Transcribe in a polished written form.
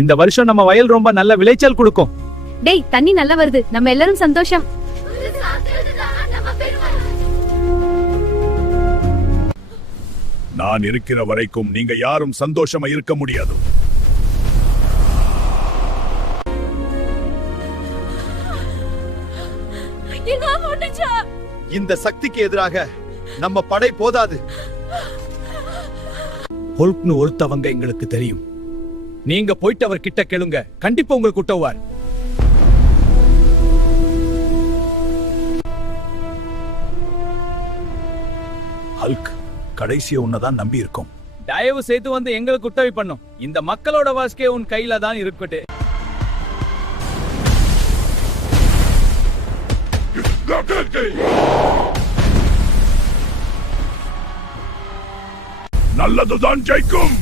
இந்த வருஷம் நம்ம வயல் ரொம்ப நல்ல விளைச்சல் கொடுக்கும். டேய், தண்ணி நல்லா வருது, நம்ம எல்லாரும் சந்தோஷம். நான் இருக்கிற வரைக்கும் நீங்க யாரும் சந்தோஷமா இருக்க முடியாது. இந்த சக்திக்கு எதிராக நம்ம படை போதாது. ஹொல்க்னு ஒருத்தவங்க எங்களுக்கு தெரியும். நீங்க போயிட்டு அவர் கிட்ட கேளுங்க, கண்டிப்பா உங்களுக்கு உதவுவார். ஹல்க், கடைசியா உன்னதான் நம்பி இருக்கோம். தயவு செய்து வந்து எங்களுக்கு உதவி பண்ணும். இந்த மக்களோட வாழ்க்கை உன் கையில தான் இருக்கட்டு. நல்லதுதான் ஜெயிக்கும்.